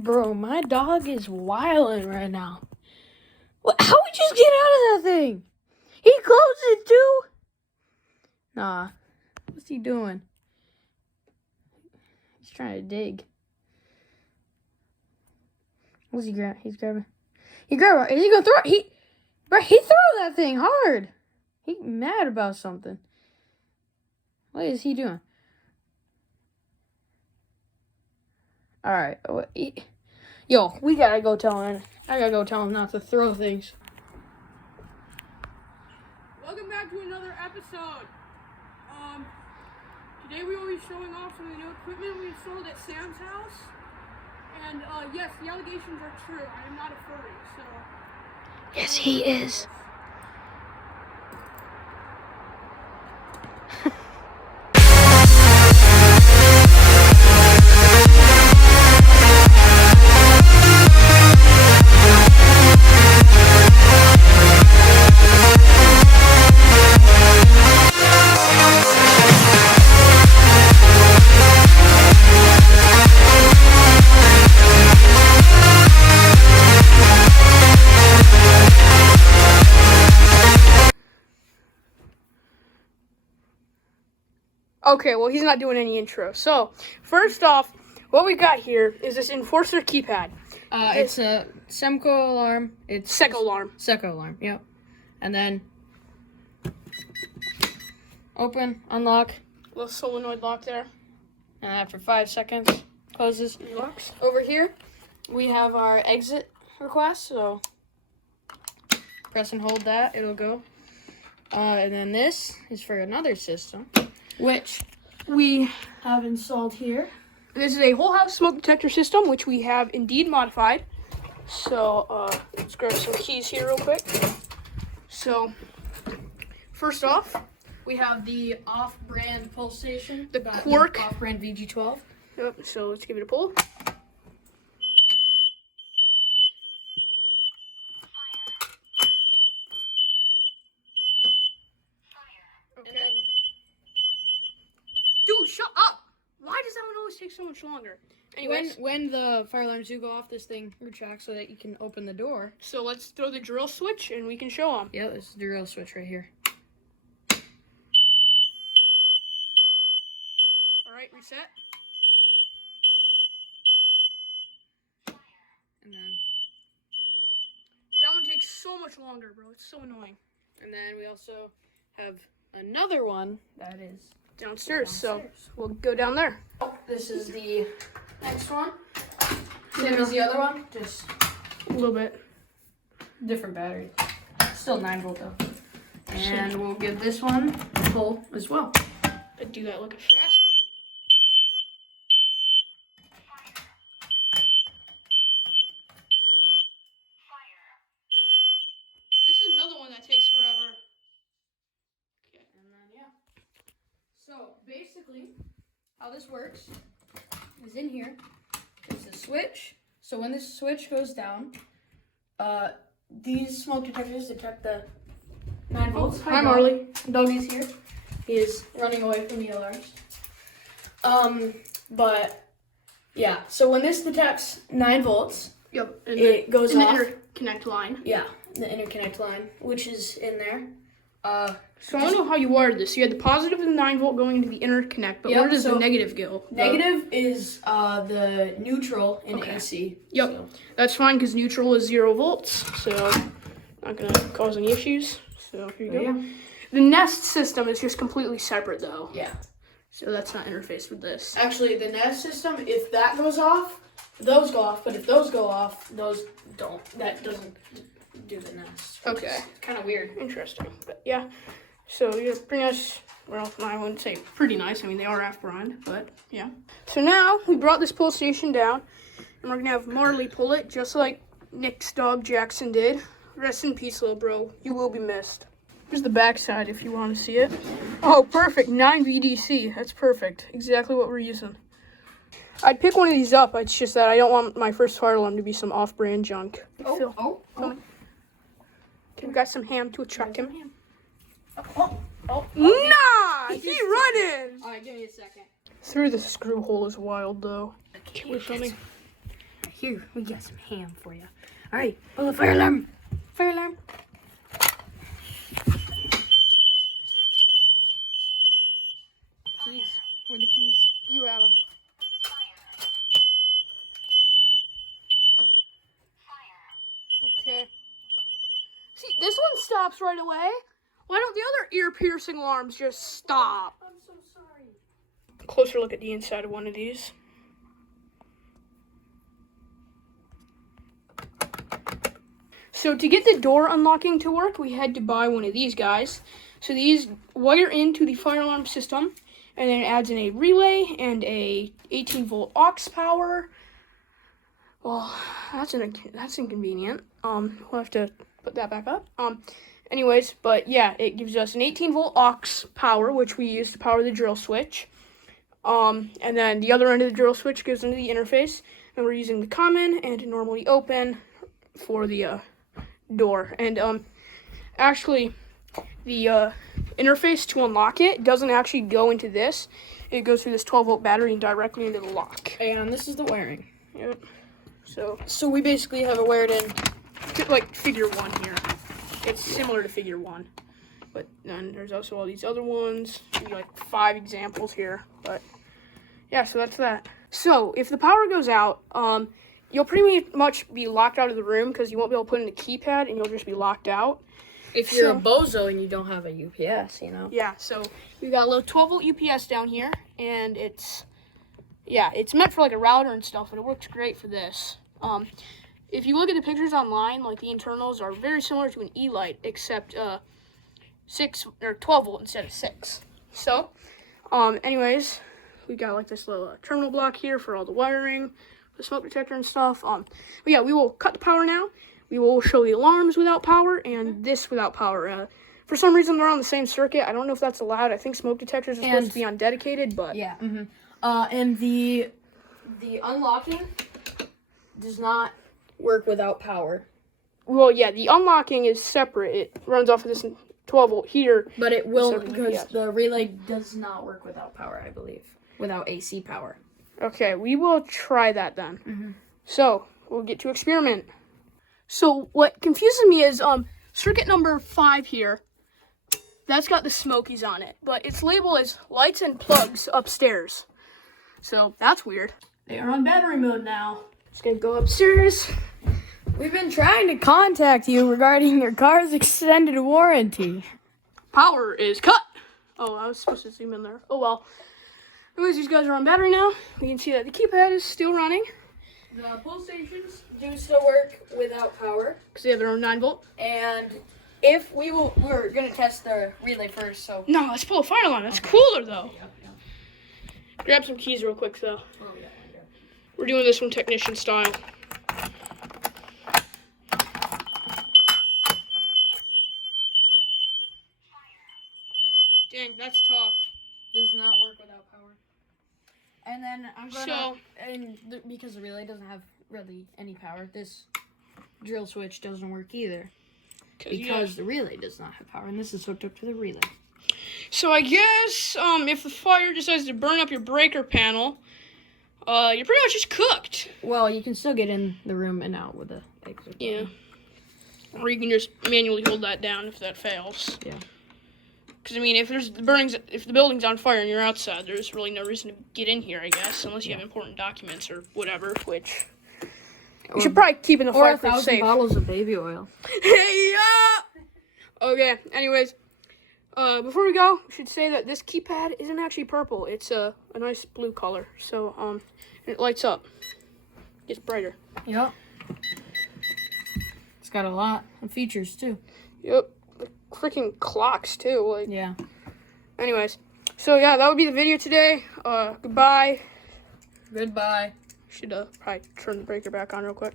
Bro, my dog is wilding right now. How would you just get out of that thing? He closed it too? Nah. What's he doing? He's trying to dig. What's he grabbing? He's grabbing. He grabbed it. Is he gonna throw it? He threw that thing hard. He mad about something. What is he doing? Alright. Yo, we gotta go tell him. I gotta go tell him not to throw things. Welcome back to another episode. Today we will be showing off some of the new equipment we installed at Sam's house. And yes, the allegations are true. I am not a furry, so. Yes, he is. Okay, well, he's not doing any intro. So, first off, what we got here is this Enforcer keypad. It's a Semco alarm. It's Seco alarm. Seco alarm, yep. And then open, unlock, Little solenoid lock there. and after 5 seconds, closes. Locks. Over here, we have our exit request, so press and hold that, it'll go. And then this is for another system, which we have installed here. This is a whole house smoke detector system, which we have indeed modified. So, let's grab some keys here real quick. So, first off, We have the off-brand pulse station. The Quark. Off-brand VG12. yep, so let's give it a pull. Okay. Dude, shut up! Why does that one always take so much longer? Anyways, When the fire alarms do go off, this thing retracts so that you can open the door. so let's throw the drill switch and we can show them. Yeah, this is the real switch right here. Alright, reset. And then That one takes so much longer, bro. It's so annoying. we also have another one that is Downstairs, so downstairs. we'll go down there. This is the next one. Same as the other one, just A little bit. different battery. Still 9-volt though. And we'll give this one a pull as well. I do that like a fast one. This is another one that takes forever. And then So basically, how this works is in here. There's a switch. So when this switch goes down, these smoke detectors detect the 9 volts. Hi, Marley. Doggy's here. He is running away from the alarms. But yeah, so when this detects 9 volts, Yep. And it goes the off. interconnect line. Yeah, the interconnect line, which is in there. So I don't know how you wired this. You had the positive and the 9-volt going into the interconnect, but Yep, where does so the negative go? Negative is the neutral in Okay. AC. Yep. So. That's fine because neutral is 0 volts, so not gonna cause any issues. So here you go. Yeah. The Nest system is just completely separate though, Yeah. so that's not interfaced with this. Actually, the Nest system, if that goes off, those go off. But if those go off, those don't. That doesn't do the Nest. Okay. It's kind of weird. Interesting, but yeah. So you're pretty nice. Well, I wouldn't say pretty nice. I mean, they are half-brand, but yeah. So now we brought this pull station down, and we're gonna have Marley pull it, just like Nick's dog Jackson did. Rest in peace, little bro. You will be missed. Here's the back side if you want to see it. Oh, perfect. 9 VDC. That's perfect. Exactly what we're using. I'd pick one of these up. It's just that I don't want my first fire alarm to be some off-brand junk. Phil, Oh. we got some ham to attract him. Oh. Nah! He's running! All right, give me a second. Through the screw hole is wild, though. We're filming. here, we got some ham for you. All right, pull the fire alarm. Fire alarm. Keys. Where are the keys? You have them. Okay. See, this one stops right away. Why don't the other ear-piercing alarms just stop? I'm so sorry. Closer look at the inside of one of these. So to get the door unlocking to work, we had to buy one of these guys. So these wire into the fire alarm system, and then it adds in a relay and a 18-volt aux power. Well, that's inconvenient. We'll have to put that back up. Anyways, but yeah, it gives us an 18-volt aux power, which we use to power the drill switch. And then the other end of the drill switch goes into the interface, and we're using the common and normally open for the door. And actually, the interface to unlock it doesn't actually go into this. It goes through this 12-volt battery and directly into the lock. And this is the wiring. Yep. So we basically have it wired in. Like figure 1 here. It's similar to figure 1. But then there's also all these other ones. Maybe like 5 examples here. But yeah, so that's that. So if the power goes out, you'll pretty much be locked out of the room because you won't be able to put in a keypad and you'll just be locked out. If you're a bozo and you don't have a UPS, you know. Yeah, so we got a little 12-volt UPS down here, and it's meant for like a router and stuff, but it works great for this. If you look at the pictures online, like the internals are very similar to an E-light, except 6 or 12 volt instead of 6. So, anyways, we got like this little terminal block here for all the wiring, the smoke detector and stuff. But yeah, we will cut the power now. We will show the alarms without power and this without power. For some reason, they're on the same circuit. I don't know if that's allowed. I think smoke detectors are supposed to be undedicated, but yeah. And the unlocking does not work without power. Well, yeah, the unlocking is separate. It runs off of this 12-volt heater. But it will, Separate, because yes. the relay does not work without power, I believe. Without AC power. Okay, we will try that then. So, we'll get to experiment. So, what confuses me is circuit number 5 here. That's got the smokies on it, but it's labeled as lights and plugs upstairs. So, that's weird. They are on battery mode now. Just gonna go upstairs. We've been trying to contact you regarding your car's extended warranty. Power is cut. Oh, I was supposed to zoom in there. Oh well. Anyways, these guys are on battery now. We can see that the keypad is still running. The pull stations do still work without power. Because they have their own 9-volt. And if we're gonna test the relay first, so. No, let's pull a fire alarm. That's cooler though. Yeah. Grab some keys real quick though. Oh, yeah. We're doing this one technician style. Dang, that's tough. Does not work without power. And then I'm gonna, because the relay doesn't have really any power, this drill switch doesn't work either. Because the relay does not have power, and this is hooked up to the relay. So I guess if the fire decides to burn up your breaker panel, you're pretty much just cooked. Well, you can still get in the room and out with the exit. Yeah. Or you can just manually hold that down if that fails. Yeah. Because, I mean, if the building's on fire and you're outside, there's really no reason to get in here, I guess, unless you have important documents or whatever, which you should probably keep in the Or fireplace 1,000 safe. bottles of baby oil. Hey, okay, anyways, before we go, we should say that this keypad isn't actually purple. It's a nice blue color, so, it lights up. It's brighter. Yep. It's got a lot of features, too. Yep. Freaking clocks too, like. Yeah. Anyways, so yeah, that would be the video today. Goodbye. Goodbye. Should probably turn the breaker back on real quick.